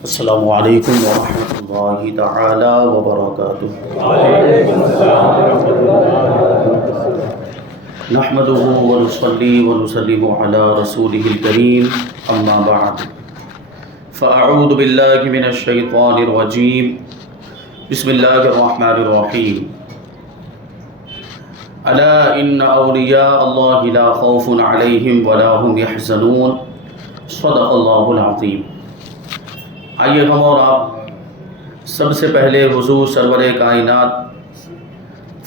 السلام علیکم ورحمۃ اللہ تعالی وبرکاتہ۔ نحمده ونصلي ونسلم على رسوله الكريم اما بعد فاعوذ باللہ من الشیطان الرجیم بسم اللہ الرحمن الرحیم الا ان اولیاء اللہ لا خوف علیہم ولا هم يحزنون صدق اللہ العظیم۔ آئیے ہم اور آپ سب سے پہلے حضور سرور کائنات،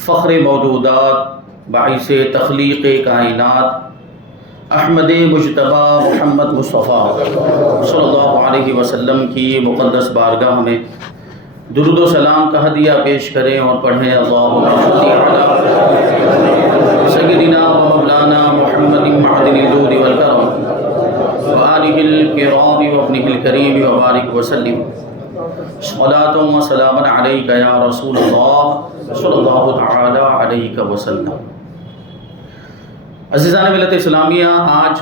فخر موجودات، باعث تخلیق کائنات، احمد مجتبیٰ محمد مصطفیٰ صلی اللہ علیہ وسلم کی مقدس بارگاہ میں درود و سلام کا ہدیہ پیش کریں اور پڑھیں اللہم صل علی سیدنا و مولانا محمد معدن الجود والکرم وآلہ الکرام وابنہ الکریم وبارک وسلم صلاۃ و سلام علیک یا رسول اللہ صلی اللہ تعالی علیہ وسلم۔ عزیزان ملت اسلامیہ، آج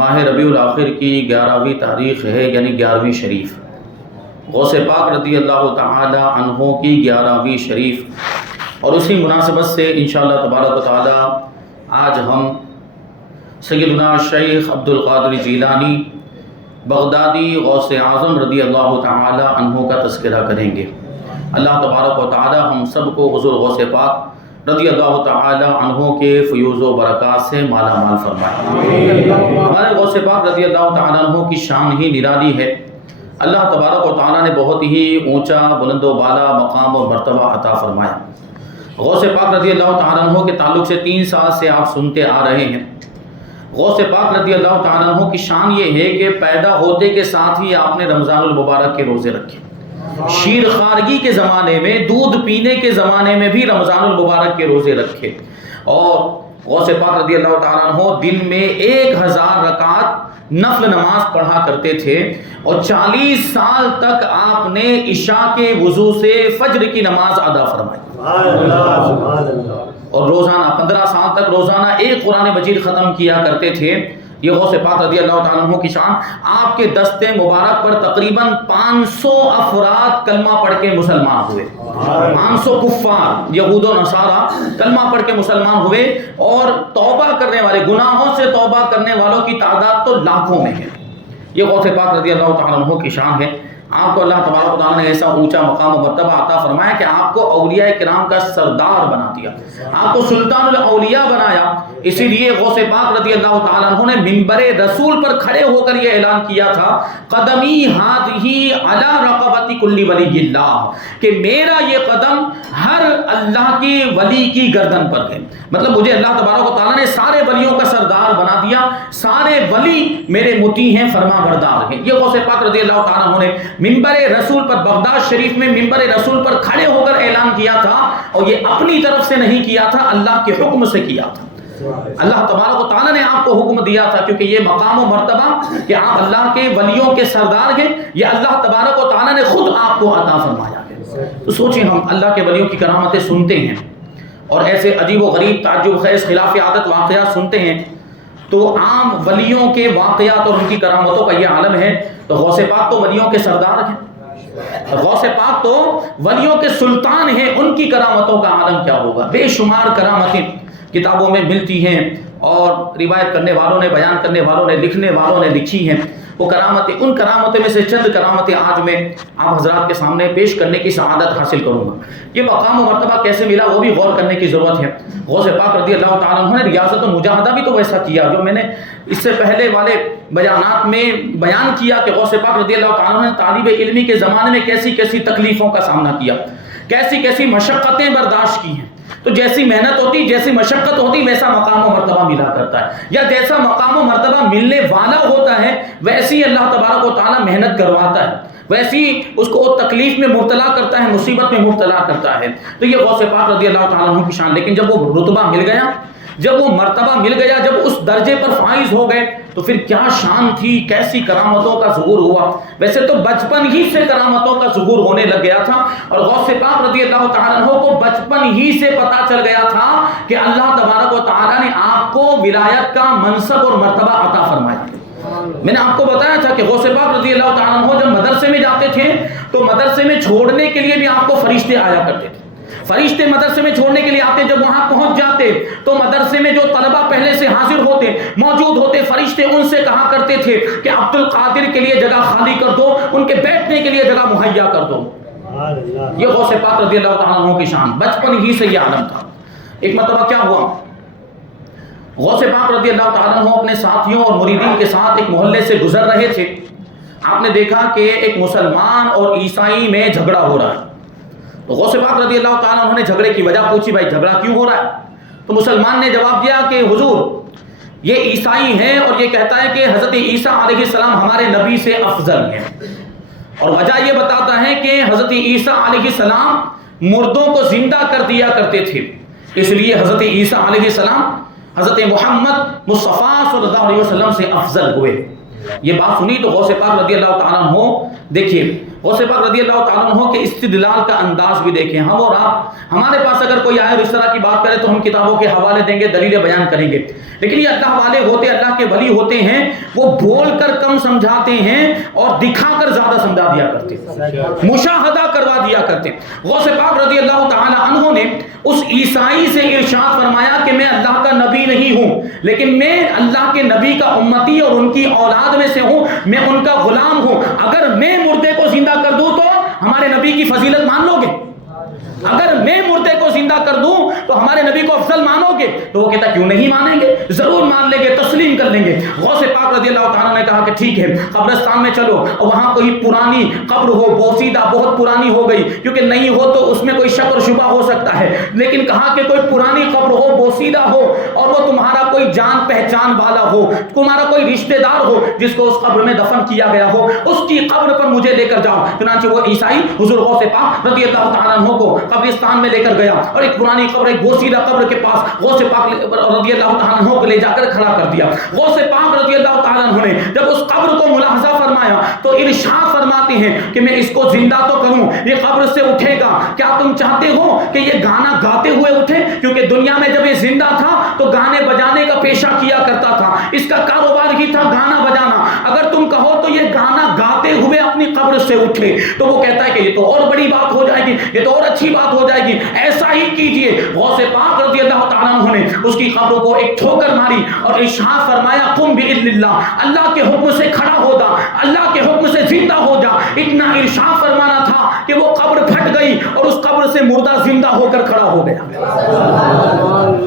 ماہ ربیع الاخر کی 11ویں تاریخ ہے، یعنی 11ویں شریف، غوث پاک رضی اللہ تعالی عنہ کی 11ویں شریف، اور اسی مناسبت سے انشاءاللہ تبارک و تعالی آج ہم سیدنا شیخ عبد القادر جیلانی بغدادی غوث اعظم رضی اللہ تعالی عنہ کا تذکرہ کریں گے۔ اللہ تبارک و تعالی ہم سب کو حضور غوث پاک رضی اللہ تعالی عنہ کے فیوز و برکات سے مالا مال فرمائے۔ ہمارے غوث پاک رضی اللہ تعالی عنہ کی شان ہی نرالی ہے۔ اللہ تبارک و تعالی نے بہت ہی اونچا، بلند و بالا مقام اور مرتبہ عطا فرمایا۔ غوث پاک رضی اللہ تعالی عنہ کے تعلق سے 3 سال سے آپ سنتے آ رہے ہیں۔ غوث پاک رضی اللہ تعالیٰ عنہ کی شان یہ ہے کہ پیدا ہوتے کے ساتھ ہی آپ نے رمضان المبارک کے روزے رکھے۔ شیر خارگی کے زمانے میں، دودھ پینے کے زمانے میں بھی رمضان المبارک کے روزے رکھے، اور غوث پاک رضی اللہ تعالیٰ عنہ دن میں 1000 رکعت نفل نماز پڑھا کرتے تھے، اور 40 سال تک آپ نے عشاء کے وضو سے فجر کی نماز ادا فرمائی، اور روزانہ 15 سال تک روزانہ ایک قرآن مجید ختم کیا کرتے تھے۔ یہ غوث پاک رضی اللہ تعالیٰ عنہ کی شان۔ آپ کے دست مبارک پر تقریباً 500 افراد کلمہ پڑھ کے مسلمان ہوئے، 500 کفار یہود و نصارہ کلمہ پڑھ کے مسلمان ہوئے، اور توبہ کرنے والے، گناہوں سے توبہ کرنے والوں کی تعداد تو لاکھوں میں ہے۔ یہ غوث پاک رضی اللہ تعالیٰ عنہ کی شان ہے۔ آپ کو اللہ تبارک و تعالیٰ نے ایسا اونچا مقام و مرتبہ عطا فرمایا کہ آپ کو اولیاء کرام کا سردار بنا دیا، آپ کو سلطان الاولیاء بنایا۔ اسی لیے غوث پاک رضی اللہ تعالیٰ عنہ نے منبر رسول پر کھڑے ہو کر یہ اعلان کیا تھا، قدمی ہاتھی علی رقبت کل ولی اللہ، کہ میرا یہ قدم ہر اللہ کی ولی کی گردن پر ہے۔ مطلب مجھے اللہ تبارک و تعالیٰ نے سارے ولیوں کا سردار بنا دیا، سارے ولی میرے مطیع ہیں، فرما بردار ہیں۔ یہ غوث پاک رضی اللہ تعالیٰ عنہ نے منبر رسول پر، بغداد شریف میں منبر رسول پر کھڑے ہو کر اعلان کیا تھا، اور یہ اپنی طرف سے نہیں کیا تھا، اللہ کے حکم سے کیا تھا۔ اللہ تبارک و تعالیٰ نے آپ کو حکم دیا تھا، کیونکہ یہ مقام و مرتبہ کہ آپ اللہ کے ولیوں کے سردار ہیں، یہ اللہ تبارک و تعالیٰ نے خود آپ کو عطا فرمایا ہے۔ تو سوچیں، ہم اللہ کے ولیوں کی کرامتیں سنتے ہیں اور ایسے عجیب و غریب، تعجب خیز، خلاف عادت واقعات سنتے ہیں، تو عام ولیوں کے واقعات اور ان کی کرامتوں کا یہ عالم ہے، تو غوث پاک تو ولیوں کے سردار ہیں، غوث پاک تو ولیوں کے سلطان ہیں، ان کی کرامتوں کا عالم کیا ہوگا۔ بے شمار کرامتیں کتابوں میں ملتی ہیں، اور روایت کرنے والوں نے، بیان کرنے والوں نے، لکھنے والوں نے لکھی ہیں وہ کرامتیں۔ ان کرامتوں میں سے چند کرامتیں آج میں آپ حضرات کے سامنے پیش کرنے کی سعادت حاصل کروں گا۔ یہ مقام و مرتبہ کیسے ملا وہ بھی غور کرنے کی ضرورت ہے۔ غوث پاک رضی اللہ تعالیٰ عنہ نے ریاضت و مجاہدہ بھی تو ویسا کیا، جو میں نے اس سے پہلے والے بیانات میں بیان کیا کہ غوث پاک رضی اللہ تعالیٰ عنہ نے طالب علمی کے زمانے میں کیسی کیسی تکلیفوں کا سامنا کیا، کیسی کیسی مشقتیں برداشت کی ہیں۔ تو جیسی محنت ہوتی، جیسی مشقت ہوتی، ویسا مقام و مرتبہ ملا کرتا ہے، یا جیسا مقام و مرتبہ ملنے والا ہوتا ہے ویسی اللہ تبارک و تعالیٰ محنت کرواتا ہے، ویسی اس کو تکلیف میں مبتلا کرتا ہے، مصیبت میں مبتلا کرتا ہے۔ تو یہ غوث پاک رضی اللہ تعالیٰ عنہ کی شان۔ لیکن جب وہ رتبہ مل گیا، جب وہ مرتبہ مل گیا، جب اس درجے پر فائز ہو گئے، تو پھر کیا شان تھی، کیسی کرامتوں کا ظہور ہوا۔ ویسے تو بچپن ہی سے کرامتوں کا ظہور ہونے لگ گیا تھا، اور غوث پاک رضی اللہ تعالیٰ عنہ کو بچپن ہی سے پتا چل گیا تھا کہ اللہ تبارک و تعالیٰ نے آپ کو ولایت کا منصب اور مرتبہ عطا فرمایا۔ میں نے آپ کو بتایا تھا کہ غوث پاک رضی اللہ تعالیٰ عنہ جب مدرسے میں جاتے تھے تو مدرسے میں چھوڑنے کے لیے بھی آپ کو فرشتے آیا کرتے تھے. فرشتے مدرسے میں چھوڑنے کے لیے آتے. جب وہاں پہنچ جاتے تو مدرسے میں جو طلبہ پہلے سے حاضر ہوتے موجود ہوتے فرشتے ان سے کہا کرتے تھے کہ عبد القادر کے لیے جگہ خالی کر دو, ان کے بیٹھنے کے لیے جگہ مہیا کر دو. یہ غوث پاک رضی اللہ تعالیٰ عنہ کی شان, بچپن ہی سے یہ عالم تھا. ایک مرتبہ کیا ہوا, غوث پاک رضی اللہ تعالیٰ عنہ اپنے ساتھیوں اور مریدین کے ساتھ ایک محلے سے گزر رہے تھے. آپ نے دیکھا کہ ایک مسلمان اور عیسائی میں جھگڑا ہو رہا ہے. تو غوث پاک رضی اللہ تعالیٰ عنہ نے جھگڑے کی وجہ پوچھی, بھائی جھگڑا کیوں ہو رہا ہے؟ تو مسلمان نے جواب دیا کہ حضور یہ عیسائی ہے اور یہ کہتا ہے کہ حضرت عیسیٰ علیہ السلام ہمارے نبی سے افضل ہیں, اور وجہ یہ بتاتا ہے کہ حضرت عیسیٰ علیہ السلام مردوں کو زندہ کر دیا کرتے تھے, اس لیے حضرت عیسیٰ علیہ السلام حضرت محمد مصطفیٰ صلی اللہ علیہ وسلم سے افضل ہوئے. یہ بات سنی تو غوث پاک رضی اللہ تعالیٰ عنہ, دیکھیے غوث پاک رضی اللہ تعالیٰ عنہ کے استدلال کا انداز بھی دیکھیں. ہم اور آپ, ہمارے پاس اگر کوئی آئے اور اس طرح کی بات کرے تو ہم کتابوں کے حوالے دیں گے, دلیلیں بیان کریں گے, لیکن یہ اللہ والے ہوتے, اللہ کے ولی ہوتے ہیں, وہ بول کر کم سمجھاتے ہیں اور دکھا کر زیادہ سمجھا دیا کرتے, مشاہدہ کروا دیا کرتے. غوث پاک رضی اللہ تعالیٰ عنہ نے اس عیسائی سے ارشاد فرمایا کہ میں اللہ کا نبی نہیں ہوں, لیکن میں اللہ کے نبی کا امتی اور ان کی اولاد میں سے ہوں, میں ان کا غلام ہوں. اگر میں مردے کو زندہ کر دوں تو ہمارے نبی کی فضیلت مان لو گے؟ اگر میں مردے کو زندہ کر دوں تو ہمارے نبی کو افضل مانو گے؟ تو وہ کہتا کیوں نہیں مانیں گے, ضرور مان لیں گے, تسلیم کر لیں گے. غوث پاک رضی اللہ تعالیٰ نے کہا کہ ٹھیک ہے, قبرستان میں چلو, اور وہاں کوئی پرانی قبر ہو, بوسیدہ, بہت پرانی ہو گئی, کیونکہ نہیں ہو تو اس میں کوئی شک اور شبہ ہو سکتا ہے, لیکن کہا کہ کوئی پرانی قبر ہو, بوسیدہ ہو, اور وہ تمہارا کوئی جان پہچان والا ہو, تمہارا کوئی رشتہ دار ہو جس کو اس قبر میں دفن کیا گیا ہو, اس کی قبر پر مجھے لے کر جاؤ. چنانچہ وہ عیسائی حضور غوث پاک رضی اللہ تعالیٰ عنہ کو قبرستان میں لے کر گیا, اور ایک پرانی قبر, ایک بوسیدہ قبر کے پاس غوث پاک رضی اللہ تعالیٰ عنہ کو لے جا کر کھڑا کر دیا. غوث پاک رضی اللہ تعالیٰ عنہ نے جب اس قبر کو ملاحظہ فرمایا تو ارشاد فرماتے ہیں کہ میں اس کو زندہ تو کروں, یہ قبر سے اٹھے گا, کیا تم چاہتے ہو کہ یہ گانا گاتے ہوئے اٹھے؟ کیونکہ دنیا میں جب یہ زندہ تھا تو گانے بجانے کا پیشہ کیا کرتا تھا, اس کا کاروبار ہی تھا گانا بجانا. اگر تم کہو تو یہ گانا گاتے ہوئے اپنی قبر سے اٹھے تو وہ کہتا ہے کہ یہ تو اور بڑی بات ہو جائے گی, یہ تو اور اچھی بات ہو جائے گی, ایسا ہی کیجئے. غوث پاک رضی اللہ تعالیٰ عنہ نے اس کی قبر کو ایک ٹھوکر ماری اور ارشاد فرمایا قم باذن اللہ, اللہ کے حکم سے کھڑا ہو جا, اللہ کے حکم سے زندہ ہو جا. اتنا ارشاد فرمانا تھا کہ وہ قبر پھٹ گئی اور اس قبر سے مردہ زندہ ہو کر کھڑا ہو گیا.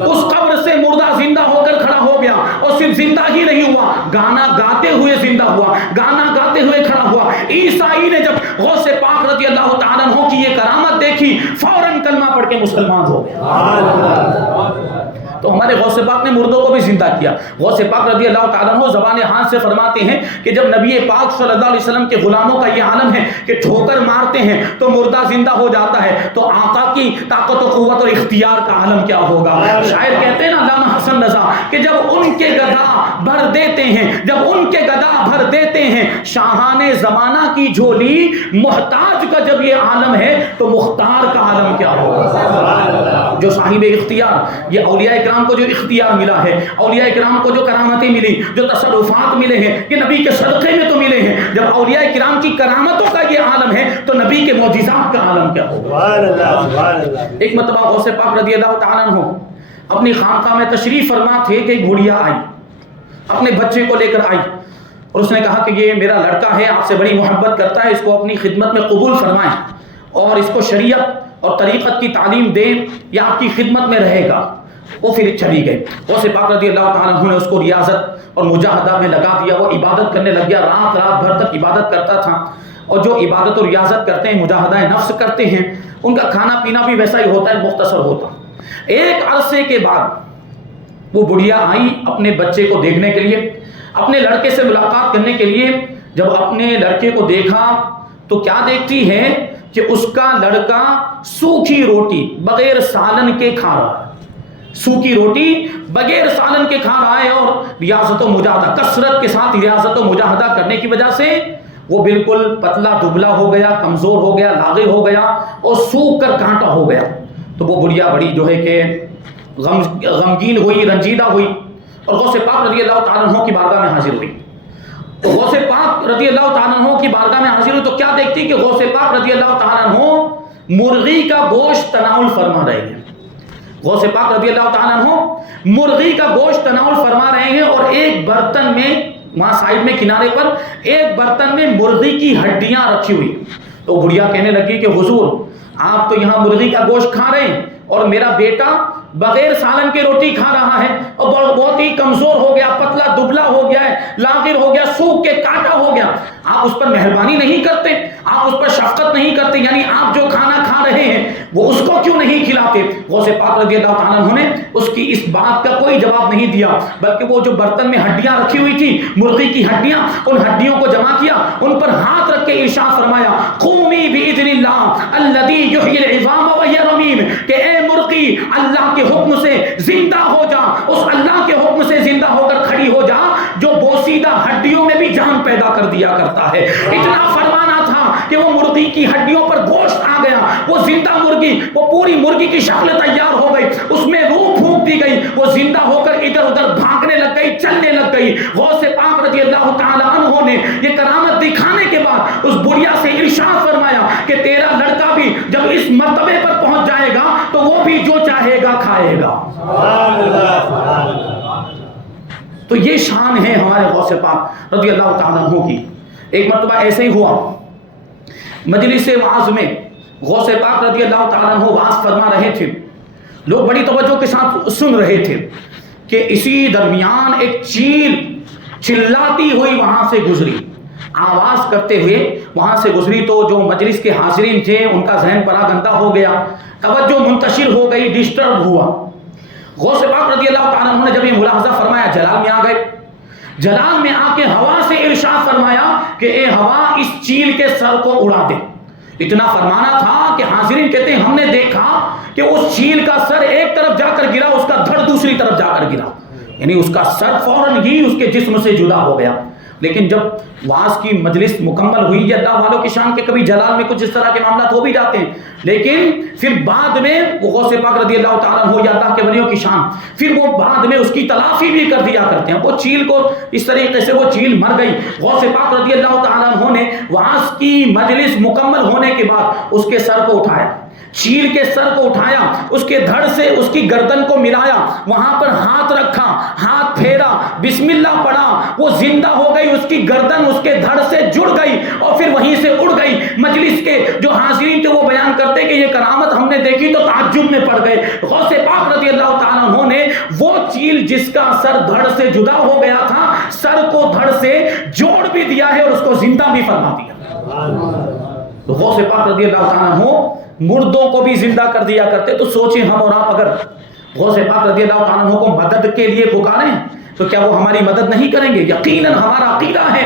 اس قبر سے مردہ زندہ ہو کر کھڑا ہو گیا, اور صرف زندہ ہی نہیں ہوا, گانا گاتے ہوئے زندہ ہوا, گانا گاتے ہوئے کھڑا ہوا. عیسائی نے جب غوث پاک رضی اللہ تعالیٰ عنہ کی یہ کرامت دیکھی فوراً کلمہ پڑھ کے مسلمان ہو گیا. تو ہمارے غوث پاک نے مردوں کو بھی زندہ کیا. غوث پاک رضی اللہ تعالیٰ عنہ زبان حال سے فرماتے ہیں کہ جب نبی پاک صلی اللہ علیہ وسلم کے غلاموں کا یہ عالم ہے کہ ٹھوکر مارتے ہیں تو مردہ زندہ ہو جاتا ہے, تو آقا کی طاقت و قوت اور اختیار کا عالم کیا ہوگا. شاعر کہتے ہیں نا علامہ حسن رضا کہ جب ان کے گدا بھر دیتے ہیں, جب ان کے گدا بھر دیتے ہیں شاہان زمانہ کی جھولی, محتاج کا جب یہ عالم ہے تو مختار کا عالم کیا ہوگا. جو صاحب اختیار, یہ اولیاء کرام کو جو اختیار ملا ہے, اولیاء کرام کو جو کرامتیں ملی, جو تصرفات ملے ہیں, کہ نبی کے صدقے میں تو ملے ہیں. جب اولیاء کرام کی کرامتوں کا یہ عالم ہے تو نبی کے معجزات کا عالم کیا ہوگا. ایک مرتبہ غوث پاک رضی اللہ تعالیٰ عنہ اپنی خانقاہ میں تشریف فرما تھے کہ ایک بڑھیا آئی, اپنے بچے کو لے کر آئی, اور اس نے کہا کہ یہ میرا لڑکا ہے, آپ سے بڑی محبت کرتا ہے, اس کو اپنی خدمت میں قبول فرمائیں اور اس کو شریعت اور طریقت کی تعلیم دیں, یا آپ کی خدمت میں رہے گا. وہ پھر چلی گئے. غوث پاک رضی اللہ تعالیٰ عنہ نے اس کو ریاضت اور مجاہدہ میں لگا دیا. وہ عبادت کرنے لگ گیا, رات بھر تک عبادت کرتا تھا. اور جو عبادت اور ریاضت کرتے ہیں, مجاہدہ نفس کرتے ہیں, ان کا کھانا پینا بھی ویسا ہی ہوتا ہے, مختصر ہوتا. ایک عرصے کے بعد وہ بڑھیا آئی اپنے بچے کو دیکھنے کے لیے, اپنے لڑکے سے ملاقات کرنے کے لیے. جب اپنے لڑکے کو دیکھا تو کیا دیکھتی ہے کہ اس کا لڑکا سوکھی روٹی بغیر سالن کے کھا رہا ہے, سوکھی روٹی بغیر سالن کے کھا رہا ہے. اور ریاضت و مجاہدہ, کثرت کے ساتھ ریاضت و مجاہدہ کرنے کی وجہ سے وہ بالکل پتلا دبلا ہو گیا, کمزور ہو گیا, لاغر ہو گیا اور سوکھ کر کانٹا ہو گیا. تو وہ بڑھیا بڑی جو ہے کہ غمگین ہوئی, رنجیدہ ہوئی, اور غوث پاک رضی اللہ تعالیٰ عنہ کی بارگاہ میں حاضر ہوئی. تو غوث پاک رضی اللہ تعالیٰ عنہ کی بارگاہ میں حاضر ہوئی تو کیا دیکھتی کہ غوث پاک رضی اللہ تعالیٰ عنہ مرغی کا گوشت تناول فرما رہے ہیں. غوث پاک رضی اللہ تعالیٰ عنہ مرغی کا گوشت تناول فرما رہے ہیں اور ایک برتن میں وہاں سائڈ میں کنارے پر ایک برتن میں مرغی کی ہڈیاں رکھی ہوئی. تو بڑھیا کہنے لگی کہ حضور آپ تو یہاں مرغی کا گوشت کھا رہے ہیں اور میرا بیٹا بغیر سالن کے روٹی کھا رہا ہے اور بہت ہی کمزور ہو گیا, پتلا دبلا ہو گیا ہے, لاغر ہو گیا, سوکھ کے کاٹا ہو گیا, آپ اس پر مہربانی نہیں کرتے, آپ اس پر شفقت نہیں کرتے, یعنی آپ جو کھانا کھا رہے ہیں وہ اس کو کیوں نہیں کھلاتے؟ غوث پاک رضی اللہ تعالیٰ عنہ نے اس کی اس بات کا کوئی جواب نہیں دیا, بلکہ وہ جو برتن میں ہڈیاں رکھی ہوئی تھی مرغی کی ہڈیاں, ان ہڈیوں کو جمع کیا, ان پر ہاتھ رکھ کے ارشاد فرمایا قومی باذن اللہ الذی یحیی العظام وہی رمیم, کہ اے مرغی اللہ کے حکم سے زندہ ہو جا, اس اللہ کے حکم سے زندہ ہو کر کھڑی ہو جا جو بوسیدہ ہڈیوں میں بھی جان پیدا کر دیا کرتا ہے. اتنا فرمانا تھا کہ وہ مرغی کی ہڈیوں پر گوشت آ گیا, وہ زندہ مرغی, وہ پوری مرغی کی شکل تیار ہو گئی, اس میں روح پھونک دی گئی, وہ زندہ ہو کر ادھر ادھر بھاگنے لگ گئی, چلنے لگ گئی. غوث پاک رضی اللہ تعالی عنہ نے یہ کرامت دکھانے کے بعد اس بڑھیا سے ارشاد فرمایا کہ تیرا لڑکا بھی جب اس مرتبے پر پہنچ جائے گا تو وہ بھی جو چاہے گا کھائے گا. تو یہ شان ہے ہمارے غوث پاک رضی اللہ تعالیٰ عنہ کی. ایک مرتبہ ایسے ہی ہوا, مجلس وعظ میں غوث پاک رضی اللہ تعالیٰ عنہ وعظ فرما رہے تھے, لوگ بڑی توجہ کے ساتھ سن رہے تھے کہ اسی درمیان ایک چیل چلاتی ہوئی وہاں سے گزری, آواز کرتے ہوئے وہاں سے گزری. تو جو مجلس کے حاضرین تھے ان کا ذہن پراگندہ ہو گیا, توجہ منتشر ہو گئی, ڈسٹرب ہوا. غوث پاک رضی اللہ تعالیٰ عنہ نے جب یہ ملاحظہ فرمایا جلال میں آ گئے, جلال میں آ کے ہوا سے ارشاد فرمایا کہ اے ہوا اس چیل کے سر کو اڑا دے. اتنا فرمانا تھا کہ حاضرین کہتے ہیں ہم نے دیکھا کہ اس چیل کا سر ایک طرف جا کر گرا, اس کا دھڑ دوسری طرف جا کر گرا, یعنی اس کا سر فوراً ہی اس کے جسم سے جدا ہو گیا. لیکن جب وعظ کی مجلس مکمل ہوئی, یہ اللہ والوں کی شان کے کبھی جلال میں کچھ اس طرح کے معاملات ہو بھی جاتے ہیں, لیکن پھر بعد میں وہ غوث پاک رضی اللہ تعالیٰ عنہ یا اللہ کے ولیوں کی شان, پھر وہ بعد میں اس کی تلافی بھی کر دیا کرتے ہیں. وہ چیل کو اس طریقے سے وہ چیل مر گئی. غوث پاک رضی اللہ تعالیٰ عنہ نے وعظ کی مجلس مکمل ہونے کے بعد اس کے سر کو اٹھایا, چیل کے سر کو اٹھایا, اس کے دھڑ سے اس کی گردن کو ملایا, وہاں پر ہاتھ رکھا, ہاتھ پھیرا, بسم اللہ پڑھا, وہ زندہ ہو گئی, اس کی گردن اس کے دھڑ سے جڑ گئی اور پھر وہیں سے اڑ گئی. مجلس کے جو حاضرین تھے وہ بیان کرتے کہ یہ کرامت ہم نے دیکھی تو تعجب میں پڑ گئے. غوث پاک رضی اللہ تعالیٰ عنہ نے وہ چیل جس کا سر دھڑ سے جدا ہو گیا تھا, سر کو دھڑ سے جوڑ بھی دیا ہے اور اس کو زندہ بھی فرما دیا. تو غوث پاک رضی اللہ تعالیٰ عنہ مردوں کو بھی زندہ کر دیا کرتے. تو سوچیں ہم اور آپ اگر غوث پاک رضی اللہ تعالیٰ عنہ کو مدد کے لیے پکاریں تو کیا وہ ہماری مدد نہیں کریں گے؟ یقیناً ہمارا عقیدہ ہے,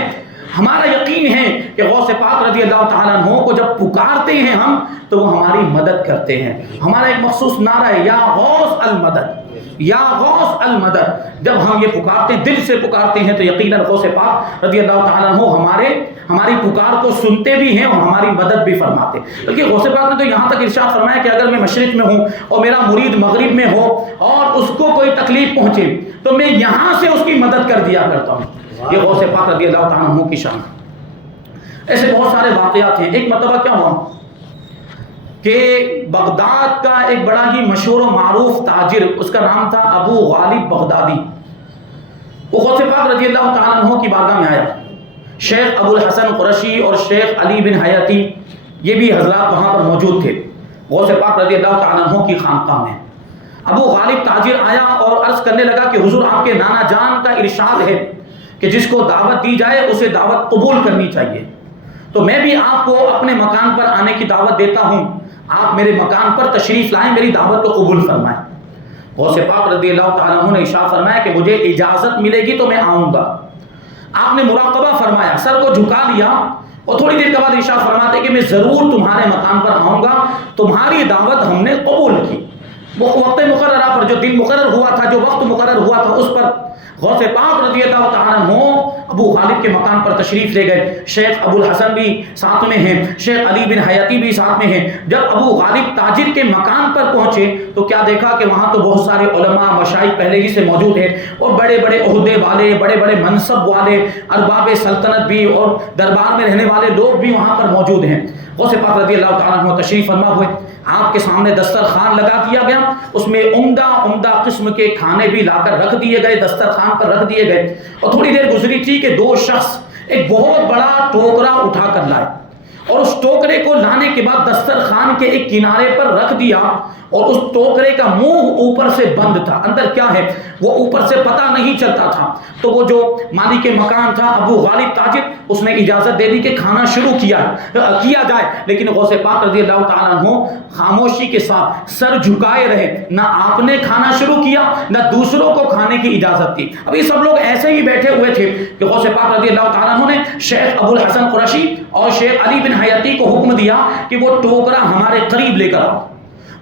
ہمارا یقین ہے کہ غوث پاک رضی اللہ تعالیٰ عنہ کو جب پکارتے ہیں ہم تو وہ ہماری مدد کرتے ہیں. ہمارا ایک مخصوص نعرہ ہے, یا غوث المدد, یا غوث المدد. جب ہم یہ پکارتے ہیں, دل سے پکارتے ہیں, تو یقیناً غوث پاک رضی اللہ تعالیٰ عنہ ہماری پکار کو سنتے بھی ہیں اور ہماری مدد بھی فرماتے. بلکہ غوث پاک نے تو یہاں تک ارشاد فرمایا کہ اگر میں مشرق میں ہوں اور میرا مرید مغرب میں ہو اور اس کو کوئی تکلیف پہنچے تو میں یہاں سے اس کی مدد کر دیا کرتا ہوں. یہ غوث پاک رضی اللہ تعالیٰ عنہ کی شان. ایسے بہت سارے واقعات ہیں. ایک مرتبہ کیا ہوا کہ بغداد کا ایک بڑا ہی مشہور و معروف تاجر, اس کا نام تھا ابو غالب بغدادی, وہ غوث پاک رضی اللہ تعالیٰ عنہ کی بارگاہ میں آیا. شیخ ابو الحسن قرشی اور شیخ علی بن حیاتی یہ بھی حضرات وہاں پر موجود تھے غوث پاک رضی اللہ تعالیٰ عنہ کی خانقاہ میں. ابو غالب تاجر آیا اور عرض کرنے لگا کہ حضور آپ کے نانا جان کا ارشاد ہے کہ جس کو دعوت دی جائے اسے دعوت قبول کرنی چاہیے, تو میں بھی آپ کو اپنے مکان پر آنے کی دعوت دیتا ہوں, آپ میرے مکان پر تشریف لائیں, میری دعوت کو قبول فرمائیں. غوث پاک رضی اللہ تعالیٰ عنہ نے ارشاد فرمایا کہ مجھے اجازت ملے گی تو میں آؤں گا. آپ نے مراقبہ فرمایا, سر کو جھکا لیا اور تھوڑی دیر کے بعد ارشاد فرماتے کہ میں ضرور تمہارے مکان پر آؤں گا, تمہاری دعوت ہم نے قبول کی. وہ وقت مقررہ پر, جو دن مقرر ہوا تھا, جو وقت مقرر ہوا تھا, اس پر غوث پاک رضی اللہ تعالیٰ عنہ ابو غالب کے مکان پر تشریف لے گئے. شیخ ابو الحسن بھی ساتھ میں ہیں, شیخ علی بن حیاتی بھی ساتھ میں ہیں. جب ابو غالب تاجر کے مکان پر پہنچے تو کیا دیکھا کہ وہاں تو بہت سارے علماء مشائخ پہلے ہی سے موجود ہیں, اور بڑے بڑے عہدے والے, بڑے بڑے منصب والے, ارباب سلطنت بھی اور دربار میں رہنے والے لوگ بھی وہاں پر موجود ہیں. غوث پاک رضی اللہ تعالیٰ عنہ تشریف فرما ہوئے. آپ کے سامنے دسترخوان لگا دیا گیا, اس میں عمدہ قسم کے کھانے بھی لا کر رکھ دیے گئے, دسترخوان پر رکھ دیے گئے. اور تھوڑی دیر گزری تھی کہ دو شخص ایک بہت بڑا ٹوکرا اٹھا کر لائے, اور اس ٹوکرے کو لانے کے بعد دسترخوان کے ایک کنارے پر رکھ دیا, اور اس ٹوکرے کا منہ اوپر سے بند تھا, اندر کیا ہے وہ اوپر سے پتہ نہیں چلتا تھا. تو وہ جو مالک مکان تھا ابو غالب تاجر, اس نے اجازت دے دی کہ کھانا شروع کیا جائے. لیکن غوث پاک رضی اللہ تعالیٰ عنہ خاموشی کے ساتھ سر جھکائے رہے, نہ آپ نے کھانا شروع کیا نہ دوسروں کو کھانے کی اجازت دی. اب یہ سب لوگ ایسے ہی بیٹھے ہوئے تھے کہ غوث پاک رضی اللہ تعالیٰ عنہ نے شیخ ابو الحسن قریشی اور شیخ علی بن حیاتی کو حکم دیا کہ وہ ٹوکرا ہمارے قریب لے کر آؤ,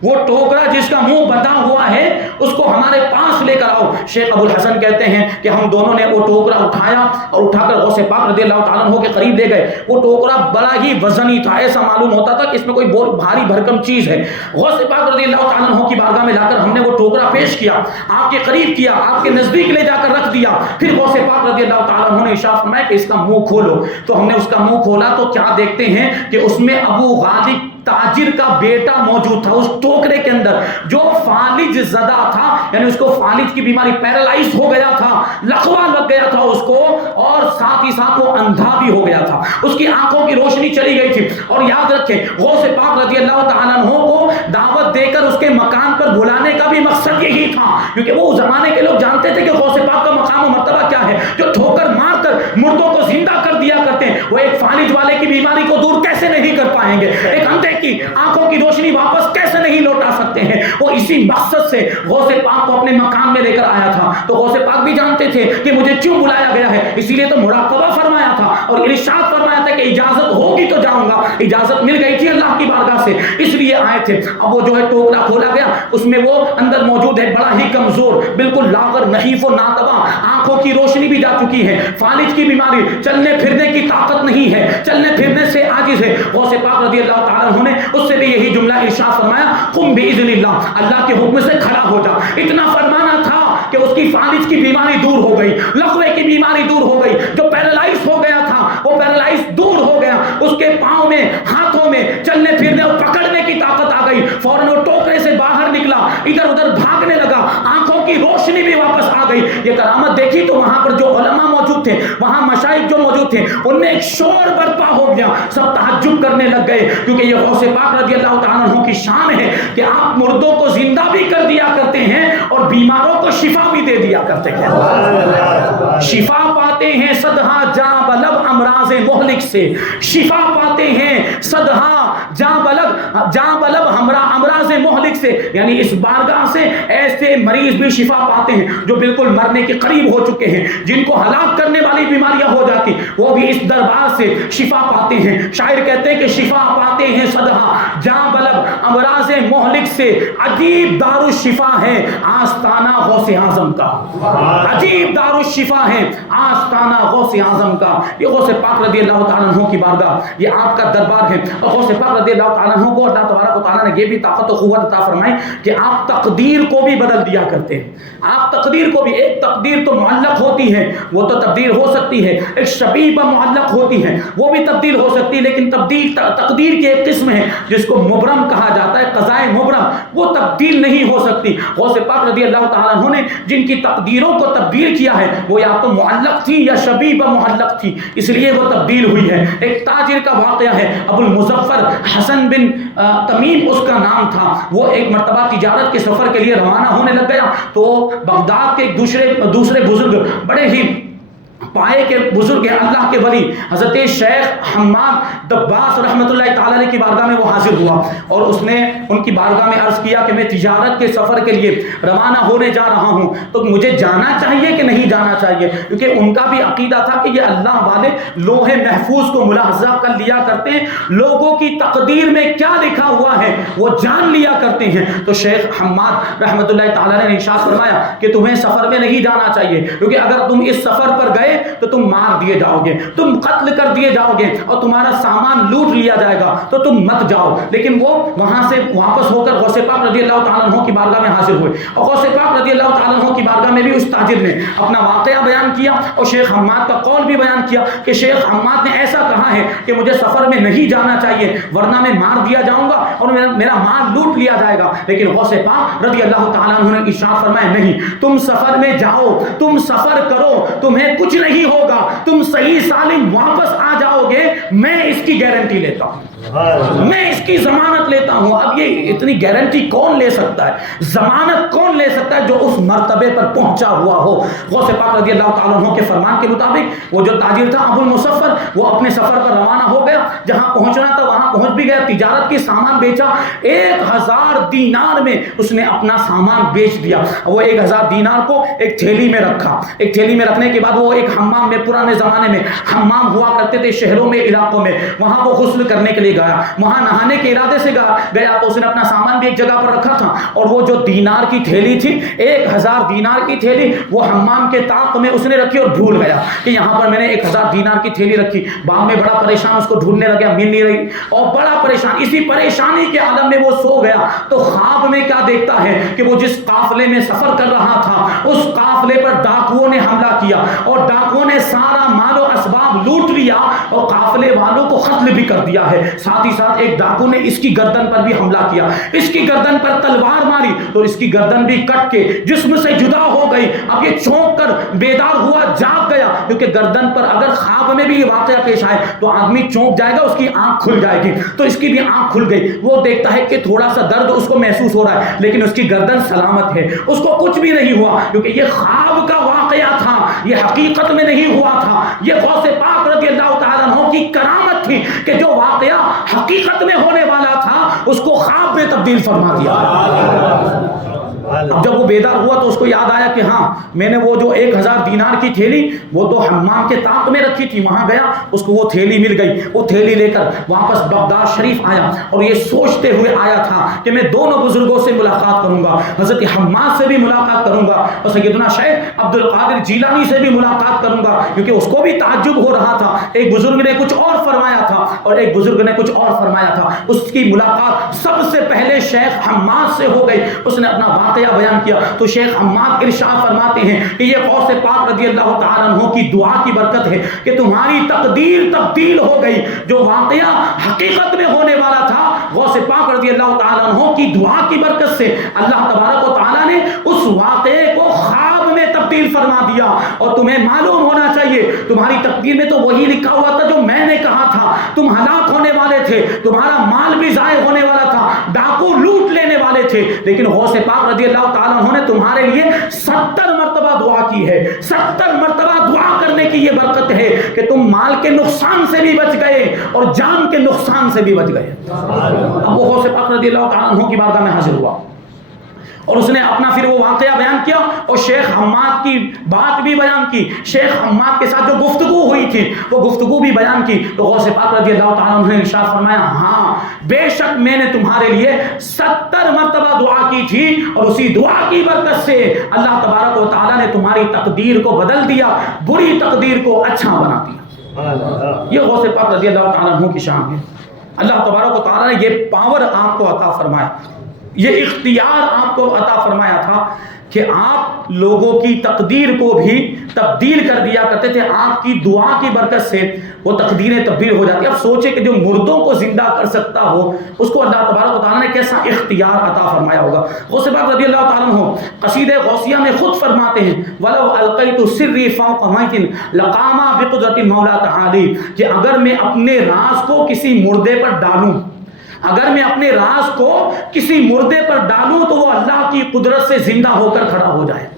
وہ ٹوکرا جس کا منہ بندھا ہوا ہے اس کو ہمارے پاس لے کر آؤ. شیخ ابو الحسن کہتے ہیں کہ ہم دونوں نے وہ ٹوکرا اٹھایا اور اٹھا کر غوث پاک رضی اللہ تعالیٰ عنہ کے قریب لے گئے. وہ ٹوکرا بڑا ہی وزنی تھا, ایسا معلوم ہوتا تھا کہ اس میں کوئی بہت بھاری بھرکم چیز ہے. غوث پاک رضی اللہ تعالیٰ عنہ کی بارگاہ میں لا کر ہم نے وہ ٹوکرا پیش کیا, آپ کے قریب کیا, آپ کے نزدیک لے جا کر رکھ دیا. پھر غوث پاک رضی اللہ تعالیٰ عنہ نے ارشاد فرمایا کہ اس کا منہ کھولو. تو ہم نے اس کا منہ کھولا تو کیا دیکھتے ہیں کہ اس میں ابو غالب تاجر کا بیٹا موجود تھا. اس ٹوکرے کے اندر جو فالج زدہ تھا, یعنی اس کو فالج کی بیماری, پیرالائز ہو گیا تھا, لقوہ لگ گیا تھا اس کو, اور ساتھ ہی ساتھ وہ اندھا بھی ہو گیا تھا, اس کی آنکھوں کی روشنی چلی گئی تھی. اور یاد رکھیں غوث پاک رضی اللہ تعالیٰ عنہ کو دعوت دے کر اس کے مکان پر بلانے کا بھی مقصد یہی تھا, کیونکہ وہ اس زمانے کے لوگ جانتے تھے کہ غوث پاک کا مقام و مرتبہ کیا ہے, جو ٹھوکر مار کر مردوں کو زندہ کر دیا کرتے ہیں. وہ ایک فالج والے کی بیماری کو دور کیسے نہیں کر پائیں گے, ایک اندھے کی آنکھوں کی روشنی واپس کیسے نہیں لوٹا سکتے ہیں. وہ اسی مقصد سے غوث پاک کو اپنے مقام میں لے کر آیا تھا. تو غوث پاک بھی جانتے تھے کہ مجھے کیوں بلایا گیا ہے, اسی لیے تو مراقبہ فرمایا تھا اور ارشاد فرمایا تھا کہ اجازت ہوگی تو جاؤں گا. اجازت مل گئی تھی اللہ کی بارگاہ سے, اس لیے آئے تھے. اب وہ جو ہے ٹوکرا کھولا گیا, اس میں وہ اندر موجود ہے بڑا ہی کمزور, بالکل لاغر, نحیف و ناتواں, آنکھوں کی روشنی بھی جا چکی ہے, فالج کی بیماری, چلنے پھرنے کی طاقت نہیں ہے, چلنے پھرنے سے عاجز ہے. غوث پاک رضی اللہ تعالیٰ عنہ نے اس سے بھی یہی جملہ ارشاد فرمایا, قم باذن اللہ, اللہ کے حکم سے کھڑا ہو جا. اتنا فرمانا تھا کہ اس کی فالج کی بیماری دور ہو گئی, لقوے کی بیماری دور ہو گئی, جو پیرالائز ہو گیا تھا وہ پیرالائز دور ہو گیا, اس کے پاؤں میں, ہاتھوں میں چلنے پھرنے اور پکڑنے کی طاقت آ گئی. فوراً وہ ٹوکرے سے باہر نکلا, ادھر ادھر بھاگنے لگا, آنکھوں کی روشنی بھی واپس آ گئی. یہ کرامت دیکھی تو وہاں پر جو علماء موجود تھے, وہاں مشائخ جو موجود تھے, ان میں ایک شور برپا ہو گیا, سب تعجب کرنے لگ گئے, کیونکہ یہ غوث پاک رضی اللہ تعالیٰ عنہ کی شان ہے کہ آپ مردوں کو زندہ بھی کر دیا کرتے ہیں اور بیماروں کو شفا بھی دے دیا کرتے ہیں. شفا پاتے ہیں صدہا جاں بلب امراض مہلک سے, شفا پاتے ہیں صدہا جاں بلب امراض مہلک سے, یعنی اس بارگاہ سے ایسے مریض بھی شفا پاتے ہیں جو بالکل مرنے کے قریب ہو چکے ہیں, جن کو ہلاک کرنے والی بیماریاں ہو جاتی, وہ بھی اس دربار سے شفا پاتے ہیں. شاعر کہتے ہیں کہ شفا پاتے ہیں صدہا جاں بلب امراض مہلک سے, عجیب دار الشفا ہے آستانہ غوث اعظم کا, عجیب دار الشفا ہے آستانہ غوث اعظم کا. یہ غوث پاک رضی اللہ تعالیٰ عنہ کی بارگاہ, یہ آپ کا دربار ہے. اور غوث پاک رضی اللہ تعالیٰ عنہ کو اللہ تبارک و تعالیٰ نے یہ بھی طاقت و قوت عطا فرمائی کہ آپ تقدیر کو بھی بدل دیا کرتے ہیں. آپ تقدیر کو بھی, ایک تقدیر تو معلق ہوتی ہے, وہ تو تبدیل ہو سکتی ہے, ایک شبیبہ معلق ہوتی ہے, وہ بھی تبدیل ہو سکتی ہے, لیکن تقدیر کی ایک قسم ہے جس کو مبرم کہا جاتا ہے, قضائے مبرم, وہ تبدیل نہیں ہو سکتی. غوث پاک رضی اللہ تعالیٰ عنہ نے جن کی تقدیروں کو تبدیل کیا ہے وہ یا تو معلق تھی یا شبیبہ معلق تھی, اس لیے وہ تبدیل ہوئی ہے. ایک تاجر کا واقعہ ہے, ابو المظفر حسن بن تمیم اس کا نام تھا. وہ ایک مرتبہ تجارت کے سفر کے لیے روانہ ہونے لگ گیا, تو بغداد کے ایک دوسرے بزرگ, بڑے ہی پائے کہ بزرگ اللہ کے ولی حضرت شیخ حماد دباس رحمۃ اللہ تعالی علیہ کی بارگاہ میں وہ حاضر ہوا اور اس نے ان کی بارگاہ میں عرض کیا کہ میں تجارت کے سفر کے لیے روانہ ہونے جا رہا ہوں، تو مجھے جانا چاہیے کہ نہیں جانا چاہیے؟ کیونکہ ان کا بھی عقیدہ تھا کہ یہ اللہ والے لوح محفوظ کو ملاحظہ کر لیا کرتے ہیں، لوگوں کی تقدیر میں کیا لکھا ہوا ہے وہ جان لیا کرتے ہیں۔ تو شیخ حماد رحمۃ اللہ تعالی نے ارشاد فرمایا کہ تمہیں سفر میں نہیں جانا چاہیے، کیونکہ اگر تم اس سفر پر گئے تو تم مار دیے جاؤ گے، تم قتل کر دیے جاؤ گے اور تمہارا سامان لوٹ لیا جائے گا، تو تم مت جاؤ۔ لیکن وہ وہاں سے واپس ہو کر غوث پاک رضی اللہ تعالیٰ عنہ کی بارگاہ میں حاضر ہوئے اور غوث پاک رضی اللہ تعالیٰ عنہ کی بارگاہ میں بھی اس تاجر نے اپنا واقعہ بیان کیا اور شیخ حماد کا قول بھی بیان کیا کہ شیخ حماد نے ایسا کہا ہے کہ مجھے سفر میں نہیں جانا چاہیے ورنہ میں مار دیا جاؤں گا اور میرا مال لوٹ لیا جائے گا۔ لیکن غوث پاک رضی اللہ تعالیٰ عنہ نے ارشاد فرمایا نہیں، تم سفر میں جاؤ، تم سفر کرو، تمہیں کچھ نہیں ہوگا، تم صحیح سالم واپس آ جاؤ گے، میں اس کی گارنٹی لیتا ہوں، میں اس کی ضمانت لیتا ہوں۔ اب یہ اتنی گارنٹی کون لے سکتا ہے، ضمانت کون لے سکتا ہے جو اس مرتبے پر پہنچا ہوا ہو؟ غوث پاک رضی اللہ تعالیٰ عنہ کے فرمان کے مطابق وہ جو تاجر تھا ابو المصفر، وہ اپنے سفر پر روانہ ہو گیا، جہاں پہنچنا تھا وہاں پہنچ بھی گیا، تجارت کی سامان بیچا، 1000 دینار میں اس نے اپنا سامان بیچ دیا۔ وہ 1000 دینار کو ایک تھیلی میں رکھا، ایک تھیلی میں رکھنے کے بعد وہ ایک حمام میں، پرانے زمانے میں حمام ہوا کرتے تھے شہروں میں، علاقوں میں، وہاں وہ غسل کرنے کے لیے گیا، وہاں نہانے کے ارادے سے گیا تو اس نے اپنا سامان بھی ایک جگہ پر رکھا تھا اور وہ جو دینار کی تھیلی تھی، 1000 دینار کی تھیلی، وہ حمام کے طاق میں اس نے رکھی اور بھول گیا کہ یہاں پر میں نے 1000 دینار کی تھیلی رکھی۔ بعد میں بڑا پریشان اس کو ڈھونڈنے لگا، مل نہیں رہی اور بڑا پریشان، اسی پریشانی کے عالم میں وہ سو گیا تو خواب میں کیا دیکھتا ہے کہ وہ جس قافلے میں سفر کر رہا تھا اس قافلے پر ڈاکوؤں نے حملہ کیا اور ڈاکوؤں نے سارا مال و اسباب لوٹ لیا اور قافلے والوں کو قتل بھی کر دیا ہے۔ ساتھ ہی ساتھ ایک ڈاکو نے اس کی گردن پر بھی حملہ کیا، اس کی گردن پر تلوار ماری تو اس کی گردن بھی کٹ کے جسم سے جدا ہو گئی۔ اب یہ چونک کر بیدار ہوا، جاگ گیا، کیونکہ گردن پر اگر خواب میں بھی یہ واقعہ پیش آئے تو آدمی چونک جائے گا، اس کی آنکھ کھل جائے گی، تو اس کی بھی آنکھ کھل گئی۔ وہ دیکھتا ہے کہ تھوڑا سا درد اس کو محسوس ہو رہا ہے لیکن اس کی گردن سلامت ہے، اس کو کچھ بھی نہیں ہوا، کیونکہ یہ خواب کا واقعہ تھا، یہ حقیقت میں نہیں ہوا تھا۔ یہ غوث پاک رضی اللہ تعالیٰ عنہ کی کرامت تھی کہ جو واقعہ حقیقت میں ہونے والا تھا اس کو خواب میں تبدیل فرما دیا۔ اب جب وہ بیدار ہوا تو اس کو یاد آیا کہ ہاں میں نے وہ جو 1000 دینار کی تھیلی وہ تو حمام کے طاق میں رکھی تھی، وہاں گیا اس کو وہ تھیلی مل گئی، وہ تھیلی لے کر واپس بغداد شریف آیا اور یہ سوچتے ہوئے آیا تھا کہ میں دونوں بزرگوں سے ملاقات کروں گا، حضرت حماد سے بھی ملاقات کروں گا اور سیدنا شیخ عبد القادر جیلانی سے بھی ملاقات کروں گا، کیونکہ اس کو بھی تعجب ہو رہا تھا، ایک بزرگ نے کچھ اور فرمایا تھا اور ایک بزرگ نے کچھ اور فرمایا تھا۔ اس کی ملاقات سب سے پہلے شیخ حماد سے ہو گئی، اس نے اپنا واقعہ بیان کیا تو شیخ حماد ارشاد فرماتے ہیں کہ یہ غوث پاک رضی اللہ تعالیٰ عنہ کی دعا کی برکت ہے کہ تمہاری تقدیر تبدیل ہو گئی، جو واقعہ حقیقت میں ہونے والا تھا غوث پاک رضی اللہ تعالیٰ عنہ کی دعا کی برکت سے اللہ تبارک و تعالیٰ نے اس واقعے کو خواب میں تبدیل فرما دیا۔ اور تمہیں معلوم ہونا چاہیے تمہاری تقدیر میں تو وہی لکھا ہوا تھا جو میں نے کہا تھا، تم ہلاک ہونے والے تھے، تمہارا مال بھی ضائع ہونے والا تھا، ڈاکو لوٹ لینے والے تھے، لیکن غوث پاک رضی اللہ تعالیٰ عنہ نے تمہارے لیے 70 مرتبہ دعا کی ہے، 70 مرتبہ دعا کرنے کی یہ برکت ہے کہ تم مال کے نقصان سے بھی بچ گئے اور جان کے نقصان سے بھی بچ گئے۔ اب وہ غوث پاک رضی اللہ تعالیٰ عنہ کی بارگاہ میں حاضر ہوا اور اس نے اپنا پھر وہ واقعہ بیان کیا اور شیخ حماد کی بات بھی بیان کی، شیخ حماد کے ساتھ جو گفتگو ہوئی تھی وہ گفتگو بھی بیان کی تو غوث پاک رضی اللہ تعالیٰ عنہ نے ارشاد فرمایا ہاں بے شک میں نے تمہارے لیے 70 مرتبہ دعا کی تھی اور اسی دعا کی برکت سے اللہ تبارک و تعالیٰ نے تمہاری تقدیر کو بدل دیا، بری تقدیر کو اچھا بنا دیا۔ یہ غوث پاک رضی اللہ تعالیٰ عنہ کی شان ہے۔ اللہ تبارک و تعالیٰ نے یہ پاور آپ کو عطا فرمایا، یہ اختیار آپ کو عطا فرمایا تھا کہ آپ لوگوں کی تقدیر کو بھی تبدیل کر دیا کرتے تھے، آپ کی دعا کی برکت سے وہ تقدیریں تبدیل ہو جاتی ہیں۔ اب سوچیں کہ جو مردوں کو زندہ کر سکتا ہو اس کو اللہ تبارک و تعالیٰ نے کیسا اختیار عطا فرمایا ہوگا۔ غوث پاک رضی اللہ تعالیٰ عنہ قصیدہ غوثیہ میں خود فرماتے ہیں وَلَوْ أَلْقَيْتُ سِرِّي فَوْقَ مَيْتٍ لَقَامَ بِقُدْرَةِ الْمَوْلَى تَعَالِي، کہ اگر میں اپنے راز کو کسی مردے پر ڈالوں، اگر میں اپنے راز کو کسی مردے پر ڈالوں تو وہ اللہ کی قدرت سے زندہ ہو کر کھڑا ہو جائے۔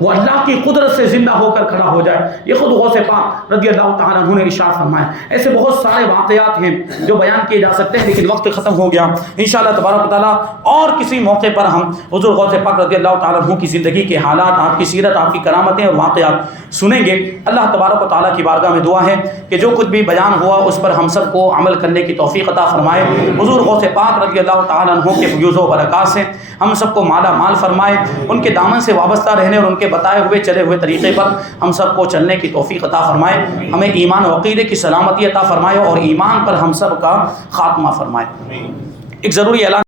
وہ اللہ کی قدرت سے زندہ ہو کر کھڑا ہو جائے. یہ خود غوث پاک رضی اللہ تعالیٰ عنہ نے ارشاد فرمایا. ایسے بہت سارے واقعات ہیں جو بیان کیے جا سکتے ہیں لیکن وقت ختم ہو گیا. انشاءاللہ تبارک و تعالیٰ اور کسی موقع پر ہم حضور غوث پاک رضی اللہ تعالیٰ عنہ کی زندگی کے حالات، آپ کی سیرت، آپ کی کرامتیں اور واقعات سنیں گے. اللہ تبارک و تعالیٰ کی بارگاہ میں دعا ہے کہ جو کچھ بھی بیان ہوا اس پر ہم سب کو عمل کرنے کی توفیق عطا فرمائے. حضور غوث پاک رضی اللہ تعالیٰ عنہ کے فیوز و برکات سے ہم سب کو مالا مال فرمائے. ان کے دامن سے وابستہ رہنے اور ان کے بتائے ہوئے چلے ہوئے طریقے پر ہم سب کو چلنے کی توفیق عطا فرمائے. ہمیں ایمان و عقیدے کی سلامتی عطا فرمائے اور ایمان پر ہم سب کا خاتمہ فرمائے. ایک ضروری اعلان